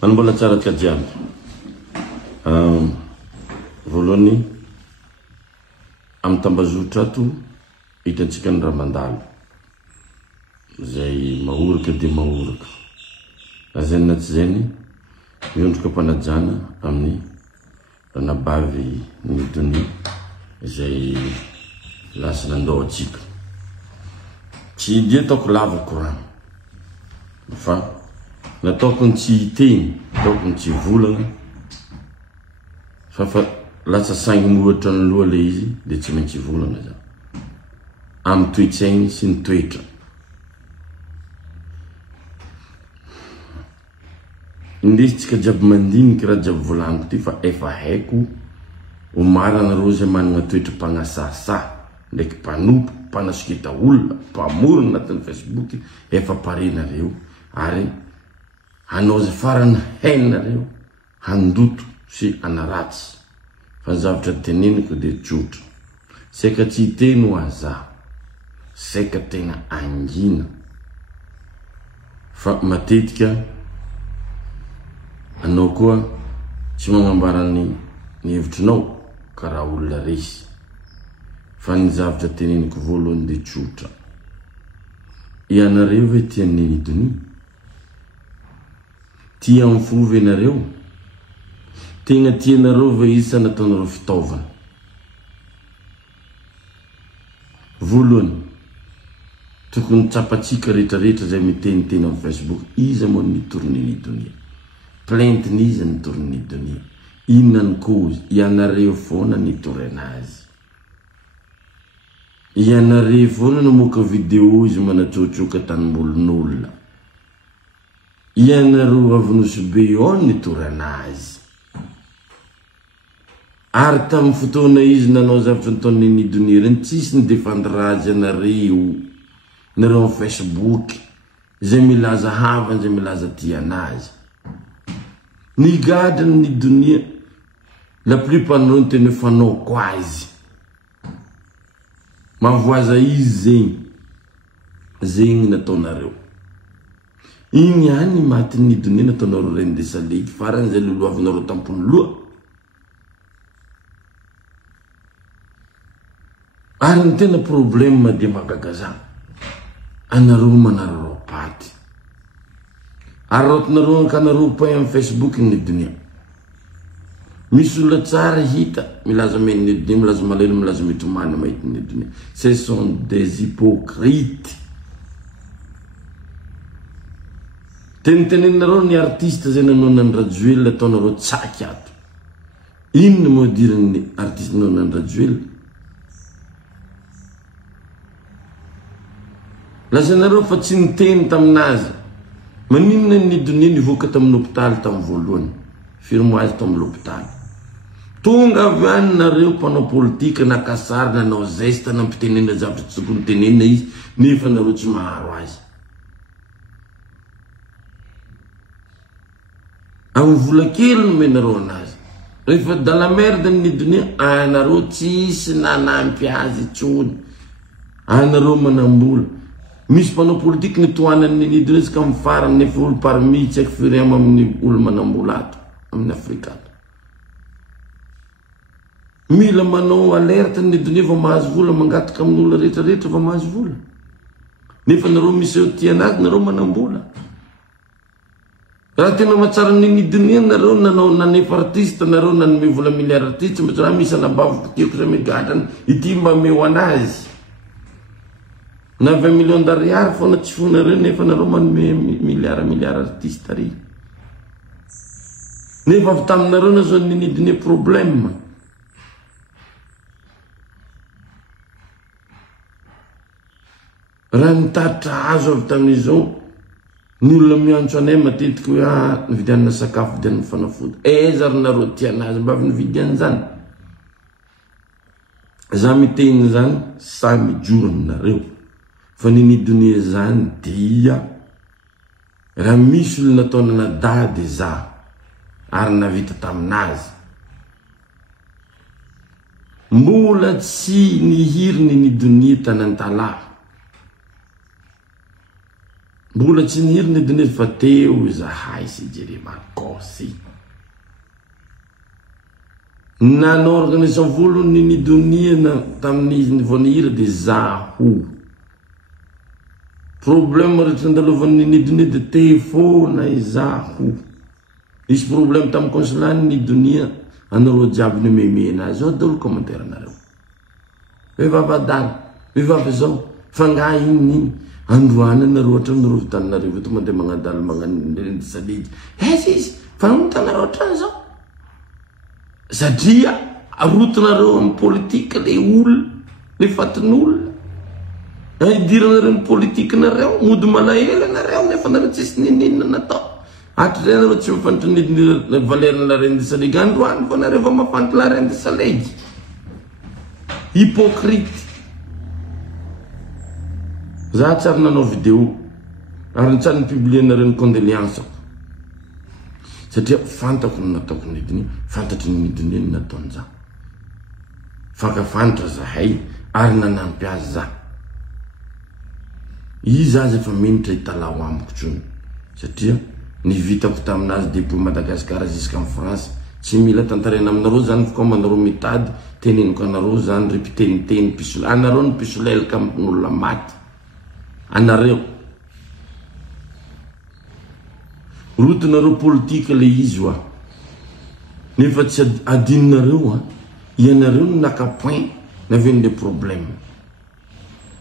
Manambola tsara jiaby. Voalohany amin'ny tambazotra ato hitantsika ny ramandalo zay mahoraka dia mahoraka. Azay na tsy zany miondroka mpanajana amin'ny ranabavy nidony zay lasa nandao atsika. Tsy dia ataoko lavako rano fa nataoko ny tsy hiteny, nataoko ny tsy volagna fa lasa saingy mohatra ny loha le izy dia tsy maintsy volagna za amin'ny toe-tsaigny sy ny toetra. Indesitsika jiaby mandinika raha jiaby volaniko ty fa efa haiko ho marana reo zay manana toetra mpagnasasa ndraiky mpanompo, mpanasokita olona, mpamorona anatin'ny Facebook, efa parenareo ary hanao zay farany hainareo handoto sy anaratsy. Fa ny zavatra teneniko dia tsotra, saika tsy hiteny ho aza, saika tena angina fa matetika anao koa tsy magnambara ny hevitrinao karaha olona resy. Fa ny zavatra teneniko voalohany dia tsotra. Ianareo ve tia nidony? Tia mifova ianareo? Tegna tianareo ve isa nataonareo fitaovana? Voalohany tokony tsapatsika rehetrarehetra zay miteniteny amin'ny Facebook, iza moa nitorony nidonia? Plainte n'iza nitorony nidonia? Inona ny cause? Ianareo foana nitory anazy. Ianareo foana namoaka video izy manatsotsoka tanimbolon'olona. Ianareo avy Nosy be ao nitory anazy. Ary tamin'ny fotoana izy nanao zavatra nataony nidonia reny, tsisy ny defendre azy ianareo nareo amin'ny Facebook zay milaza havany, zay milaza tia anazy. Ny gadany nidonia, la plupart nareo ny tena fanaoko azy. Mavoaza izy zegny nataonareo. Igny ihany maty nidonia nataonareo reny desa leky farany zay loloavinareo tampony loha. Ary ny tena problème dia magagaza, anareo manarao paty. Arotinareo ankanareo pay amin'ny Facebook nidonia. Misy olona tsara hita milaza meny nidonia, milaza malelo, milaza mitomany mahita nidonia. Ce sont des hypocrites. Tenitenenareo ny artiste zay nanao ny Rajoelina ataonareo tsaky ato. Inona moa diran'ny artiste nanao ny Rajoelina? Lazanareo fa tsy niteny taminazy. Maninona nidonia nivoaka tamin'ny hôpitaly tamin'ny voalohany, firmoazy tamin'ny hôpitaly. Tonga avy any nareo mpanao politika nakasary nanao zesta nampitenena zavatra tsy tokony tenena izy, nefa nareo tsy maharo azy. Amin'ny vola kely nomenareo anazy. Rehefa dans merde nidonia, anareo tsisy nanampy azy intsony. Anareo manambola. Misy mpanao politika nitoanany nidonia izy ka mifarany nefa olo parmi tsy haiko firy amin'ny olo manambola ato amin'ny Afrika ato. Mila manao alerte nidonia va mahazo vola, mangataka amin'ny olona rehetrarehetra va mahazo vola. Nefa nareo misy eo tia anazy, nareo manambola. Raha tena matsara ny nidonia nareo nanao nanefa artiste, nareo nanome vola miliary artiste, mba raha misy anabaviko tiako zay migadrany ity mba meo anazy. Na 20 millions d'ariary foana tsy fonareo nefa nareo manome miliara artiste ary. Nefa avy taminareo na zao nidonia problème. Raha nitaritra azo avy tamin'izao, ny olona miantso anay matetiky hoe nividianana sakafo, vidianana fanafody. Zary nareo tia anazy mba avy nividiany zany. Za miteny zany samy joro aminareo. Fa ny nidonia zany dia raha misy olona nataona nadady za ary navita taminazy, mbola tsy nihiry ny nidonia tanantalahy. mbola tsy niriny ediny fa teo izahay sy jere makosy nanao organisation voalohany ny doniana tamin'ny voaniry de zaho problème rehetra andalovan'ny nidonia de telefona izaho isy problème tamin'ny consulat ny donia anareo jiaby ny memena azy zao dolo commentaire anareo vehivavy vehivavy zao fanga iny androany anareo ohatra anareo vitanareo eto mandeha magnadalo magnano salidy izy fa mitanareo ohatrany zao satria arotonareo amin'ny politika le olona le fatin'olona idiranareo ny politikanareo mody malahelo anareo nefa nareo tsisy ninina natao atry nareo tsy mifantranidiny valerina la reine de salegy androany fa nareo fa mafanty la reine de salegy hypocrite za tsary nanao video ary nitsary ny publienareo ny condoléance satria fantako ny nataoko nidiny fantatry ny nidiny ny nataony za fankafantatra zahay ary nanampy azy za izy azy efa minitra italao amiko trony satria nivitako taminazy depuis Madagascar jusqu'en France tsy mila tantarena aminareo zany fa manareo mitady teneniko anareo zany repiteniteny pisola anareo ny pisolelaka amin'olona maty anareo rotonareo politika le izy wa nefa tsy adininareo ianareo ny nakapoint naven'le problème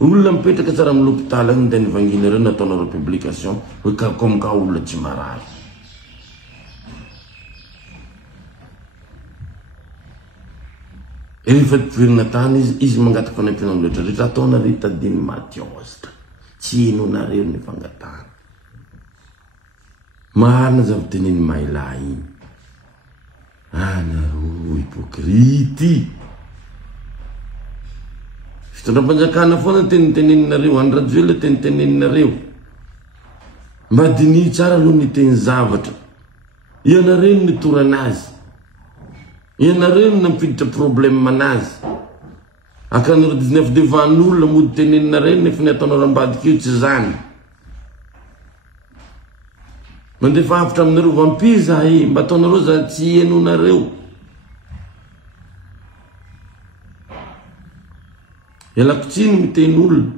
olona mipetraka tsara amin'ny l'hôpital agny de nivanginareo nataonareo publication comme ka olona tsy marary efa toerina tany izy mangataka fanampina loatra rehetra ataonareo tadiny matiostra tsy enonareo ny fangatana marina zaviteneny maila iny anareo hypocrite fitondram-panjakana foana teniteneninareo andrajoela teniteneninareo mba dini tsara aloha ny teny zavatra ianareo ny toranazy ianareo ny nampiditra problème anazy akanareo 19 devan'olona mody teneninareo nefa ny ataonareo ambadika io tsy zany mandefa hafitra aminareo vampiza mba ataonareo za tsy enonareo ialako tsiny miteny olona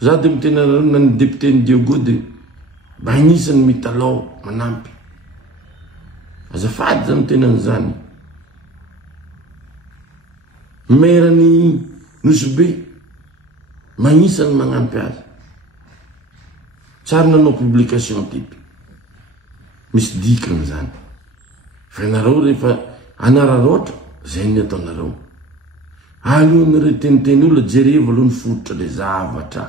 za de miteny anareo na ny député ny Diogo de mba agnisany mitalao manampy azafady za miteny an'izany mairany Nosobe magnisany magnampy azy tsary nanao publication type misy dikany zany fa ianareo rehefa anararoatra zay ny ataonareo alohanareo teniteny olona jereva aloha ny fototra le zavatra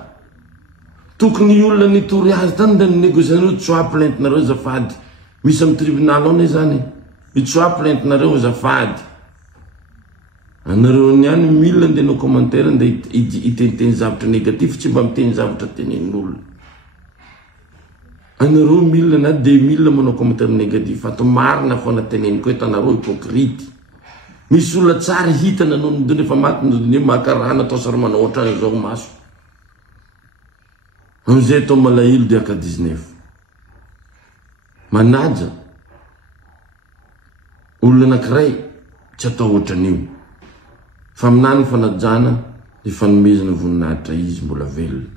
tokony olona nitory azy tany da nynégocianareo tsoa plaintenareo zafady misy amin'ny tribunal ao ne zany itsoa plaintenareo zafady anareo niany mille nde no commentaire nde iteniteny zavatra négatif tsy mba miteny zavatra tenenin'olona anareo mille na 2000 manao commentaire négatif ato marina foana teneniko eto anareo hypocrite misy olona tsara hitana no nidony efa maty nodony makarana atao sary manao ohatrany zao maso amizay atao malahilo de aka 19 manaja olona anakiray tsy atao ohatran'io fa aminany fanajana de fanomezana voninahitra izy mbola velona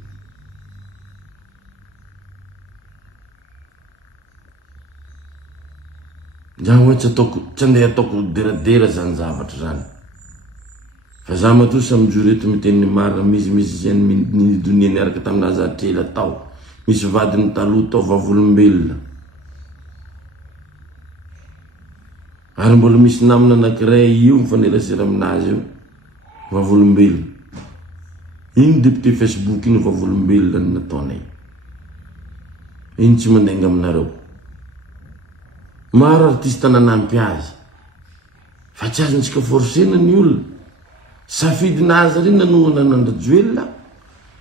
za hoe tsy andeha ataoko deradera zany zavatra zany fa za matosaamijoreto miteny marina mizy zany nidonia niaraka taminazy atrela tao misy vadiny taloha tao vavolombelona ary mbola misy namana anakiray io mifanerasera aminazy io vavolombelona iny député Facebook iny vavolombelona ny nataonay iny tsy mandenga aminareo maro artiste nanampy azy fa tsy azontsika forsena ny olona safidinazy ary nanohana nandrajoelona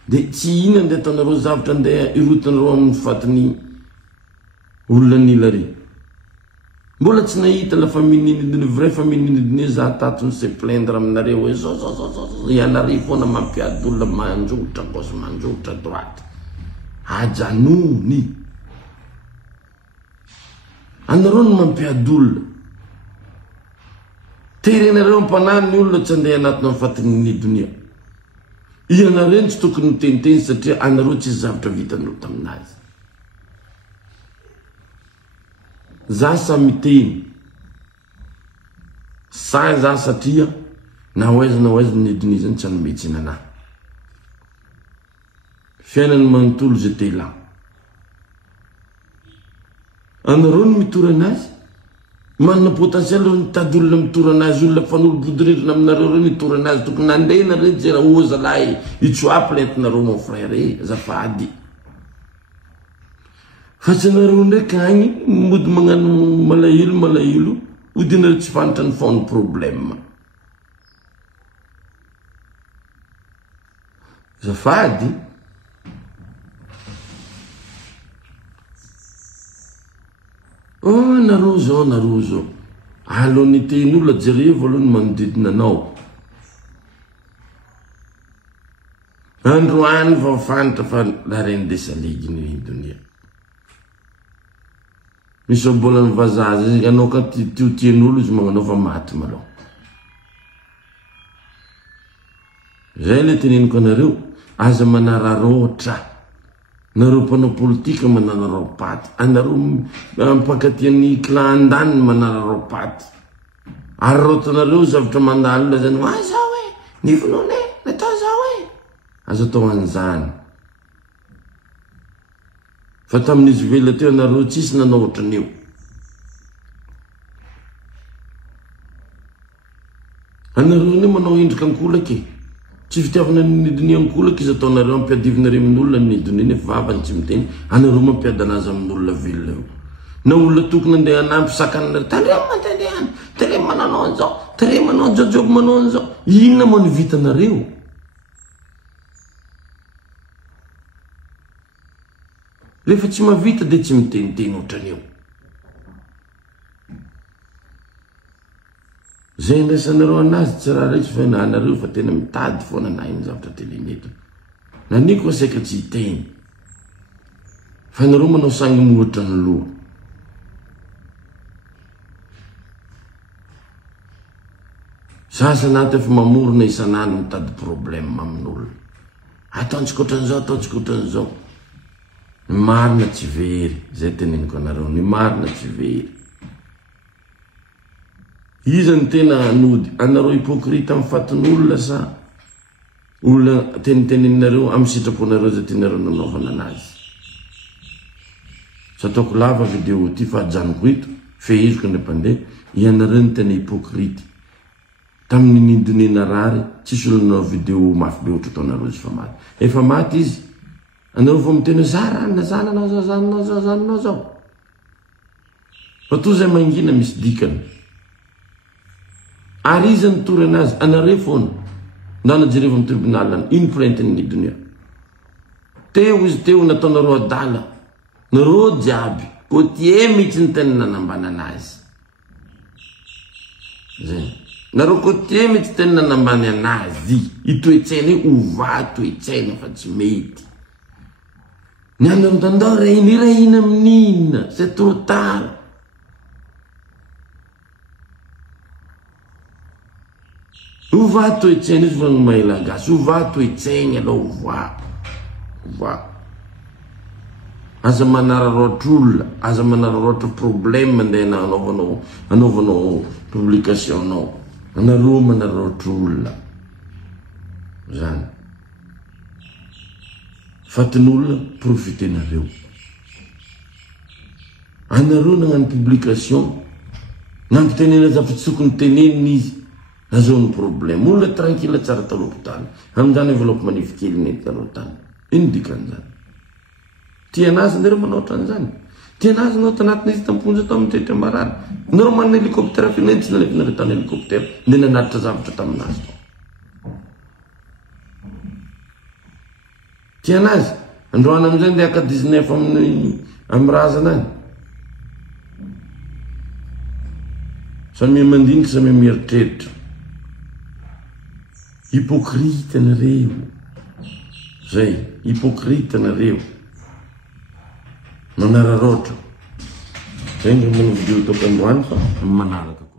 de tsy ina nde ataonareo zavatra ndeha irotanareo amin'ny fatiny olona nila re mbola tsy nahita la famille vrai famille za tatony se plaindre aminareo hoe zao ianareo foana mampiady olona manjotra gauche manjotra droite ajanony. Anareo no mampiadolona. Terenareo ampanany ny olona tsy andeha anatiny amin'ny fatin'ny donia. Ianareo tsy tokony miteniteny satria anareo tsy zavatra vitanareo taminazy. Za miteny. Za satria na hoaiza ny donia zany tsy anometsina anahy. Fiainany manontolo zay te ilà. Anareo no mitory anazy. Manana potentiel reo mitady olona mitory anazy, olona fanolobodirirana aminareo reo mitory anazy. Tokony nandeha nareo jera oza lahy itsoapy lentinareo mon frère azafady. Fa tsy nareo ndraiky agny mody magnano malahilo odinareo tsy fantatra ny fond problème. Azafady. Nareo zao. Alohan'ny tehin'olona jereo aloha ny manodidina anao. Androany fa fantatra fa la reine des saligues ny donia. Misy mbola ny vazaza izy anao ka tian'olo izy magnanao fa maty malao. Zay le teneniko anareo, aza manararotra. Nareo mpanao politika manararo paty. Anareo mpakatian'ny clan andaniny manararo paty. Arotanareo zavatra mandalina zany. Zao nivolone, natao zao aza tao an'izany. Fa tamin'izy vela teo anareo tsisy nanao ohatran'io. Anareo ne manao endrika ankolaky. Tsy fitiavana ny donia ankolaky izy ataonareo mampiadivinareo amin'olona ny donia nefa vavany tsy miteny. Anareo mampiady anazy amin'olona velona io. Na olona tokony andeha anampy sakanareo. Tare mananao an'izao. Tare manao job manao an'izao. Inona mo ny vitanareo? Rehefa tsy mavita dia tsy miteniteny ohatran'io. Zay ndraisanareo anazy tsy raha rehetra fa anareo fa tena mitady foana anahy ny zavatra teleneto. Na niko asaika tsy hiteny. Fa anareo manao sangy mohatra ny loha. Sasanaty efa mamorona isan'andro mitady problème amin'olona. Ataontsika ohatran'izao. Ny marina tsy very. Zay teneniko anareo. Ny marina tsy very. Iza ny tena anody. Anareo hipokrita amin'ny fatin'olona sa olona teniteninareo amin'ny sitraponareo zay tianareo nanaovana anazy. Sa ataoko lava video ty fa ajanoko ito. Feheziko ny mpandeha. Ianareo ny tena hipokrity. Tamin'ny donia rary tsisy olona video mafy be ohatra ataonareo izy fa maty. Efa maty izy. Anareo vao miteny zananao zao. Fa toy zay mangina misy dikany. Ary izy nitory anazy, anareo foana. Ndana jereva amin'ny tribunal iny plainte-ny donia. Teo izy teo nataonareo adala. Nareo jiaby. Kotie mitsy ny tena nanambana anazy. Zay. Nareo kotie mitsy tena nanambany anazy. Itoetseny ova toetseny fa tsy mety. Ny anareo tandao rahina amin'inona. C'est trop tard. Ova toetseny izy vany mailagasy. Ova toetseny aloha ova. Aza manararoatra olona. Aza manararoatra problème mandeha anaovanao publication nao. Anareo manararoatra olona. Zany. Fatin'olona profitenareo. Anareo nagnano publication. Nampitenena zavatra tsy tokony tenenina izy. Azao ny problème. Olona tranquille tsara tao l'hôpital. Amin'izany enveloppe manify kely nety tao l'hôpital. Ino dikan'izany? Tianazy nere manao ohatran'izany. Tianazy anao tanatin'izy tamponja tao amin'ny toetra marary. Nareo manana hélicoptère finantsy tsy nalefinareo tany hélicoptère. Nde nanatitra zavatra taminazy tao. Tianazy. Androana amin'izay nde aka 19 amin'ny razana any. Samy mandinika samy mieritreritra. Hypocrite nareo. Zay, hypocrite nareo. manararoatra. Zay ny mono video ataoko androany fa manaraka.